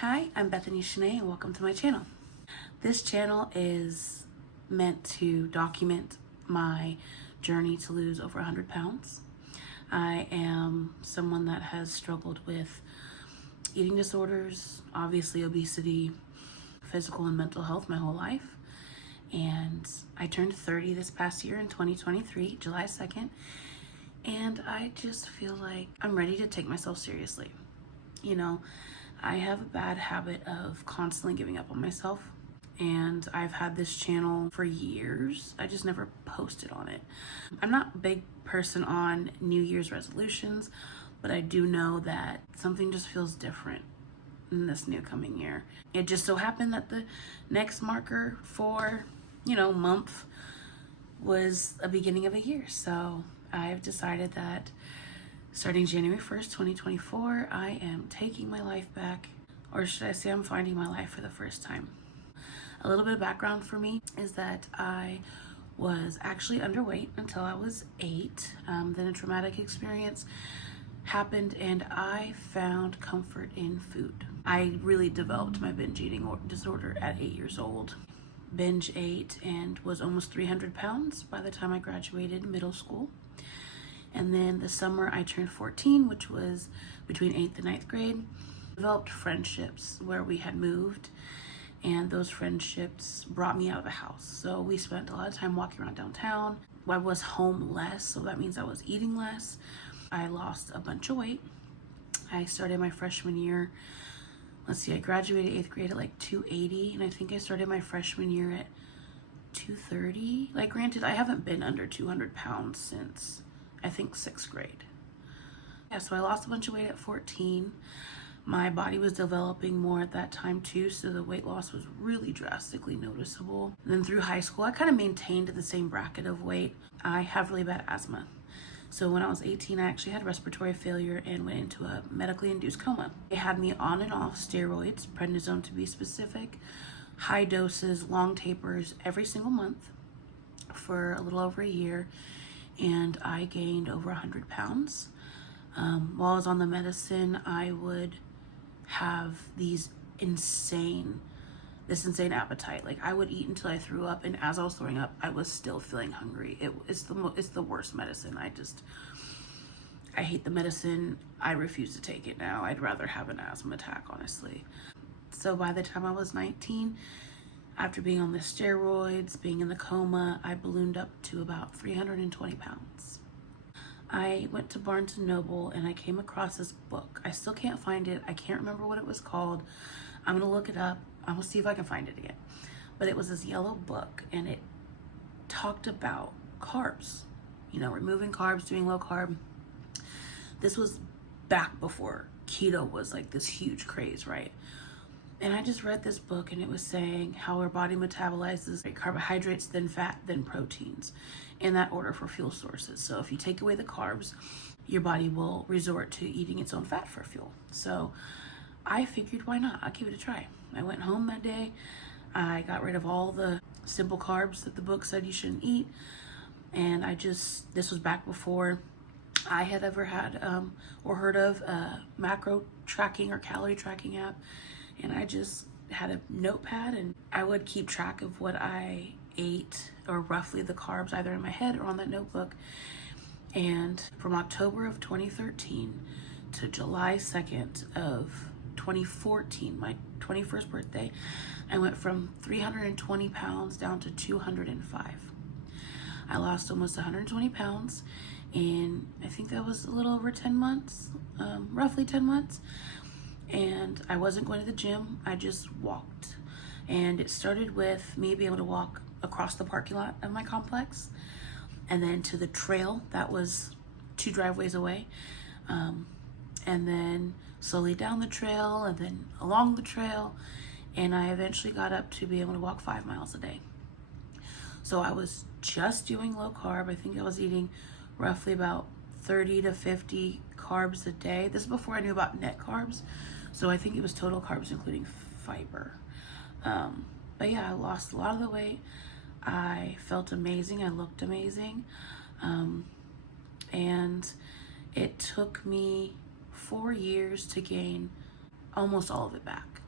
Hi, I'm Bethany Shanae and welcome to my channel. This channel is meant to document my journey to lose over 100 pounds. I am someone that has struggled with eating disorders, obviously obesity, physical and mental health my whole life. And I turned 30 this past year in 2023, July 2nd, and I just feel like I'm ready to take myself seriously. You know, I have a bad habit of constantly giving up on myself, and I've had this channel for years. I just never posted on it. I'm not a big person on New Year's resolutions, but I do know that something just feels different in this new coming year. It just so happened that the next marker for, month was a beginning of a year. So I've decided that starting January 1st, 2024, I am taking my life back, or should I say I'm finding my life for the first time. A little bit of background for me is that I was actually underweight until I was 8. Then a traumatic experience happened and I found comfort in food. I really developed my binge eating disorder at 8 years old. Binge ate and was almost 300 pounds by the time I graduated middle school. And then the summer I turned 14, which was between 8th and 9th grade, developed friendships where we had moved, and those friendships brought me out of the house. So we spent a lot of time walking around downtown. I was home less, so that means I was eating less. I lost a bunch of weight. I started my freshman year. I graduated 8th grade at like 280, and I think I started my freshman year at 230. Like, granted, I haven't been under 200 pounds since I think 6th grade. Yeah, so I lost a bunch of weight at 14. My body was developing more at that time too, so the weight loss was really drastically noticeable. And then through high school, I kind of maintained the same bracket of weight. I have really bad asthma. So when I was 18, I actually had respiratory failure and went into a medically induced coma. They had me on and off steroids, prednisone to be specific, high doses, long tapers every single month for a little over a year. And I gained over 100 pounds. While I was on the medicine, I would have this insane appetite. Like, I would eat until I threw up, and as I was throwing up, I was still feeling hungry. It's the worst medicine. I hate the medicine. I refuse to take it now. I'd rather have an asthma attack, honestly. So by the time I was 19, after being on the steroids, being in the coma, I ballooned up to about 320 pounds. I went to Barnes & Noble and I came across this book. I still can't find it. I can't remember what it was called. I'm gonna look it up. I'm gonna see if I can find it again. But it was this yellow book and it talked about carbs, removing carbs, doing low carb. This was back before keto was like this huge craze, right? And I just read this book and it was saying how our body metabolizes carbohydrates, then fat, then proteins, in that order for fuel sources. So if you take away the carbs, your body will resort to eating its own fat for fuel. So I figured, why not? I'll give it a try. I went home that day. I got rid of all the simple carbs that the book said you shouldn't eat. And this was back before I had ever had or heard of a macro tracking or calorie tracking app. And I just had a notepad and I would keep track of what I ate, or roughly the carbs, either in my head or on that notebook. And from October of 2013 to July 2nd of 2014, my 21st birthday, I went from 320 pounds down to 205. I lost almost 120 pounds in, I think that was a little over 10 months, roughly 10 months. And I wasn't going to the gym, I just walked. And it started with me being able to walk across the parking lot of my complex, and then to the trail that was 2 driveways away, and then slowly down the trail, and then along the trail, and I eventually got up to be able to walk 5 miles a day. So I was just doing low carb. I think I was eating roughly about 30 to 50 carbs a day. This is before I knew about net carbs. So I think it was total carbs including fiber. But yeah, I lost a lot of the weight. I felt amazing. I looked amazing. And it took me 4 years to gain almost all of it back.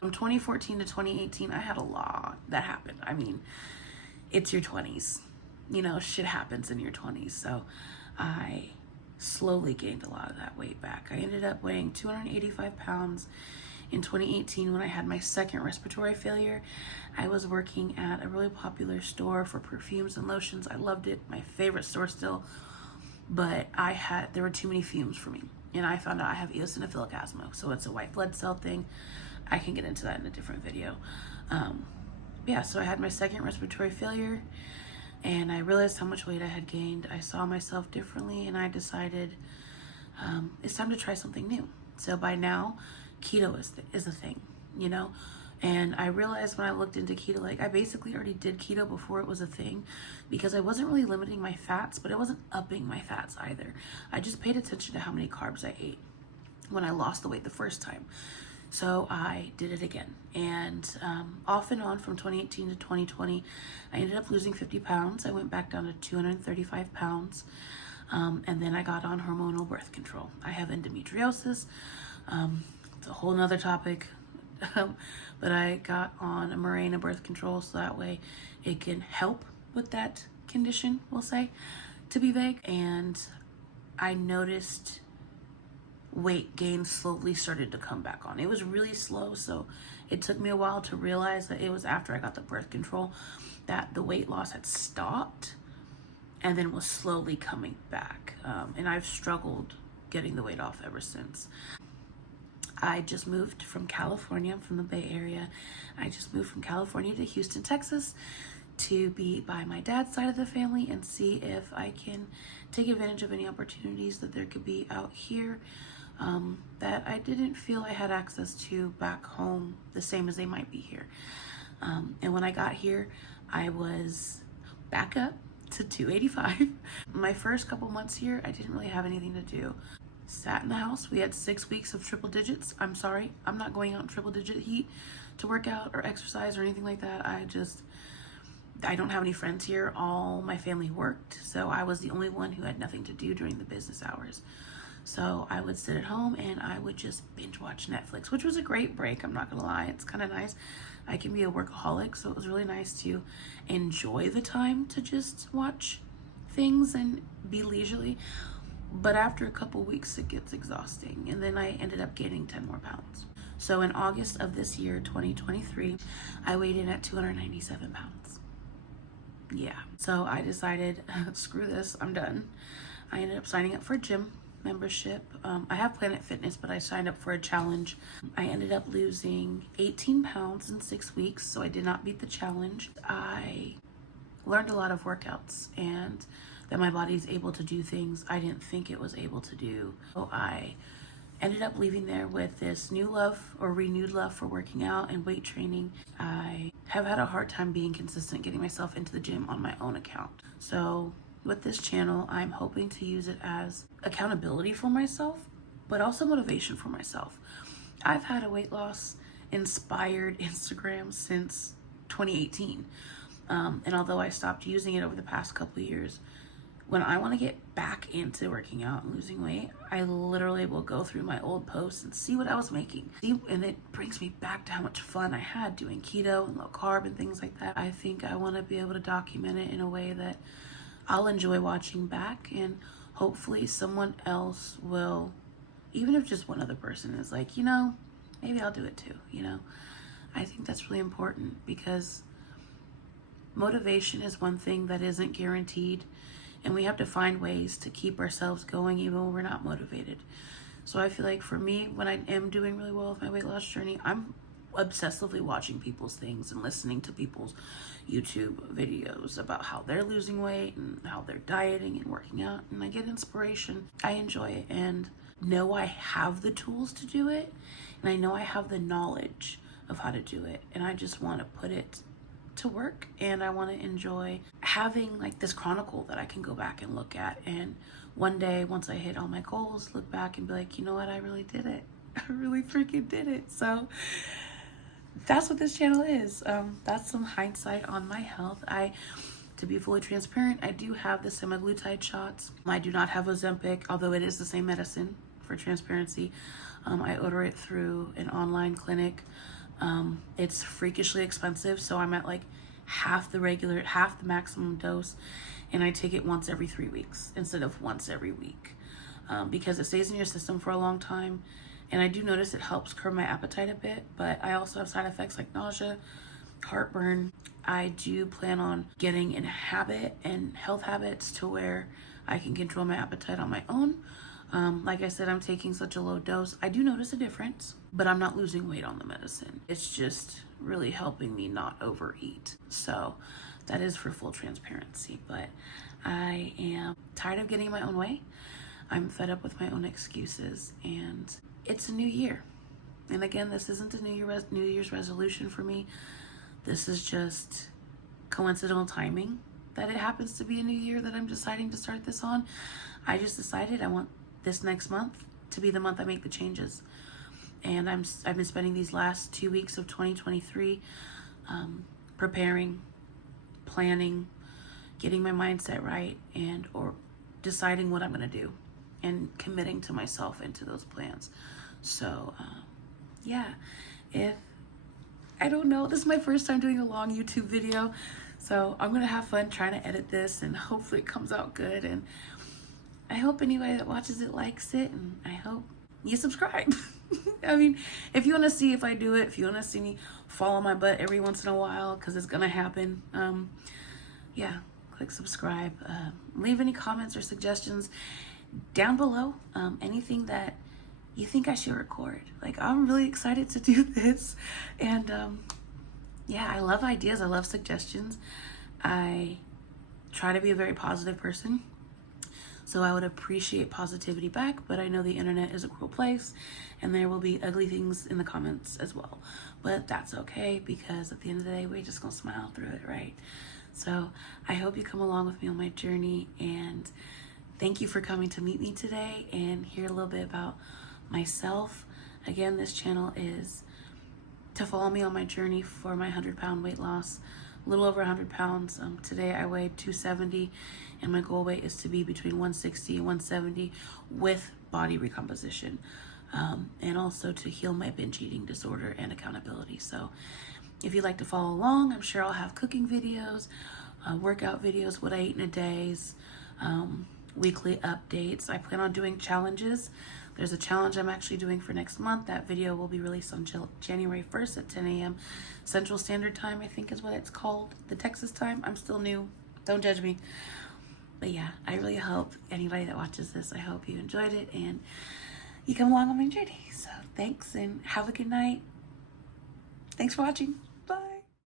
From 2014 to 2018, I had a lot that happened. I mean, it's your 20s. You know, shit happens in your 20s. So I slowly gained a lot of that weight back. I ended up weighing 285 pounds in 2018 when I had my second respiratory failure. I was working at a really popular store for perfumes and lotions. I loved it, my favorite store still, but there were too many fumes for me. And I found out I have eosinophilic asthma, so it's a white blood cell thing. I can get into that in a different video. Yeah, so I had my second respiratory failure, and I realized how much weight I had gained. I saw myself differently, and I decided it's time to try something new. So by now, keto is a thing, you know? And I realized when I looked into keto, like I basically already did keto before it was a thing, because I wasn't really limiting my fats, but I wasn't upping my fats either. I just paid attention to how many carbs I ate when I lost the weight the first time. So I did it again. And off and on from 2018 to 2020, I ended up losing 50 pounds. I went back down to 235 pounds. And then I got on hormonal birth control. I have endometriosis. It's a whole nother topic. But I got on a Mirena birth control, so that way it can help with that condition, we'll say, to be vague. And I noticed weight gain slowly started to come back on. It was really slow, so it took me a while to realize that it was after I got the birth control that the weight loss had stopped and then was slowly coming back. And I've struggled getting the weight off ever since. I just moved from California, from the Bay Area. I just moved from California to Houston, Texas, to be by my dad's side of the family and see if I can take advantage of any opportunities that there could be out here that I didn't feel I had access to back home the same as they might be here. And when I got here, I was back up to 285. My first couple months here, I didn't really have anything to do. Sat in the house. We had 6 weeks of triple digits. I'm sorry, I'm not going out in triple digit heat to work out or exercise or anything like that. I don't have any friends here. All my family worked, so I was the only one who had nothing to do during the business hours. So I would sit at home and I would just binge watch Netflix, which was a great break. I'm not gonna lie, it's kind of nice. I can be a workaholic, so it was really nice to enjoy the time to just watch things and be leisurely. But after a couple weeks, it gets exhausting. And then I ended up gaining 10 more pounds. So in August of this year, 2023, I weighed in at 297 pounds. Yeah. So I decided, screw this, I'm done. I ended up signing up for a gym membership. I have Planet Fitness, but I signed up for a challenge. I ended up losing 18 pounds in 6 weeks, so I did not beat the challenge. I learned a lot of workouts and that my body's able to do things I didn't think it was able to do. So I ended up leaving there with this new love or renewed love for working out and weight training. I have had a hard time being consistent, getting myself into the gym on my own account. So with this channel, I'm hoping to use it as accountability for myself, but also motivation for myself. I've had a weight loss inspired Instagram since 2018. And although I stopped using it over the past couple of years, when I want to get back into working out and losing weight, I literally will go through my old posts and see what I was making. And it brings me back to how much fun I had doing keto and low carb and things like that. I think I want to be able to document it in a way that I'll enjoy watching back, and hopefully someone else will, even if just one other person is like, you know, maybe I'll do it too, you know. I think that's really important because motivation is one thing that isn't guaranteed. And we have to find ways to keep ourselves going even when we're not motivated. So I feel like for me, when I am doing really well with my weight loss journey, I'm obsessively watching people's things and listening to people's YouTube videos about how they're losing weight and how they're dieting and working out. And I get inspiration. I enjoy it and know I have the tools to do it. And I know I have the knowledge of how to do it. And I just want to put it to work, and I want to enjoy having like this chronicle that I can go back and look at, and one day once I hit all my goals, look back and be like, you know what, I really did it. I really freaking did it. So that's what this channel is. That's some hindsight on my health. To be fully transparent, I do have the semaglutide shots. I do not have Ozempic, although it is the same medicine, for transparency. I order it through an online clinic. It's freakishly expensive, so I'm at like half the maximum dose, and I take it once every 3 weeks instead of once every week, because it stays in your system for a long time. And I do notice it helps curb my appetite a bit, but I also have side effects like nausea, heartburn. I do plan on getting in a habit and health habits to where I can control my appetite on my own. Like I said, I'm taking such a low dose. I do notice a difference, but I'm not losing weight on the medicine. It's just really helping me not overeat. So that is for full transparency, but I am tired of getting my own way. I'm fed up with my own excuses, and it's a new year. And again, this isn't a New Year's resolution for me. This is just coincidental timing that it happens to be a new year that I'm deciding to start this on. I just decided I want this next month to be the month I make the changes. And I've been spending these last 2 weeks of 2023 preparing, planning, getting my mindset right, and or deciding what I'm gonna do and committing to myself into those plans. So yeah, I don't know, this is my first time doing a long YouTube video, so I'm gonna have fun trying to edit this, and hopefully it comes out good, and I hope anybody that watches it likes it, and I hope you subscribe. I mean, if you want to see if I do it, if you want to see me fall on my butt every once in a while, because it's gonna happen, yeah, click subscribe. Leave any comments or suggestions down below. Anything that you think I should record. Like, I'm really excited to do this, and yeah, I love ideas, I love suggestions. I try to be a very positive person, so I would appreciate positivity back, but I know the internet is a cruel place, and there will be ugly things in the comments as well. But that's okay, because at the end of the day, we're just gonna smile through it, right? So I hope you come along with me on my journey, and thank you for coming to meet me today and hear a little bit about myself. Again, this channel is to follow me on my journey for my 100-pound weight loss, a little over 100 pounds. Today I weighed 270, and my goal weight is to be between 160 and 170 with body recomposition, and also to heal my binge eating disorder and accountability. So if you'd like to follow along, I'm sure I'll have cooking videos, workout videos, what I eat in a day's, weekly updates. I plan on doing challenges. There's a challenge I'm actually doing for next month. That video will be released on January 1st at 10 a.m. Central Standard Time, I think is what it's called. The Texas time. I'm still new. Don't judge me. But yeah, I really hope anybody that watches this, I hope you enjoyed it and you come along on my journey. So thanks, and have a good night. Thanks for watching.